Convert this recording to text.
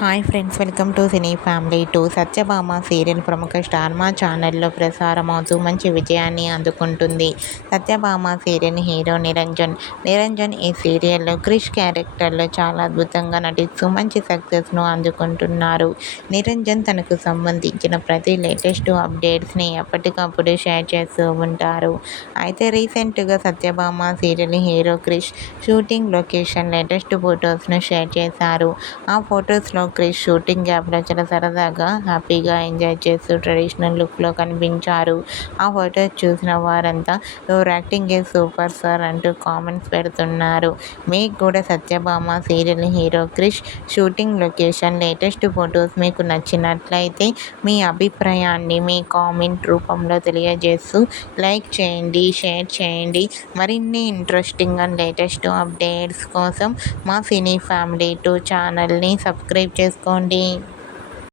Hi friends welcome to cine family two. Satyabhama serial ప్రముఖ Star Maa ఛానల్లో ప్రసారమవుతూ మంచి విజయాన్ని అందుకుంటుంది. Satyabhama serial hero Niranjan. Niranjan ఈ సీరియల్లో క్రిష్ క్యారెక్టర్లో చాలా అద్భుతంగా నటిస్తూ మంచి సక్సెస్ను అందుకుంటున్నారు. నిరంజన్ తనకు సంబంధించిన ప్రతి లేటెస్ట్ అప్డేట్స్ని ఎప్పటికప్పుడు షేర్ చేస్తూ ఉంటారు. అయితే రీసెంట్గా Satyabhama serial hero Krish shooting location latest ఫొటోస్ను share చేశారు. ఆ ఫొటోస్లో క్రిష్ షూటింగ్ గ్యాప్లో చాలా సరదాగా హ్యాపీగా ఎంజాయ్ చేస్తూ ట్రెడిషనల్ లుక్లో కనిపించారు. ఆ ఫోటో చూసిన వారంతా your acting a super sir అంటూ కామెంట్స్ పెడుతున్నారు. మీకు కూడా Satyabhama serial hero Krish shooting location latest photos మీకు నచ్చినట్లయితే మీ అభిప్రాయాన్ని మీ కామెంట్ రూపంలో తెలియజేస్తూ లైక్ చేయండి షేర్ చేయండి. మరిన్ని ఇంట్రెస్టింగ్ అండ్ లేటెస్ట్ అప్డేట్స్ కోసం మా సినీ ఫ్యామిలీ టూ ఛానల్ని సబ్స్క్రైబ్ చేసుకోండి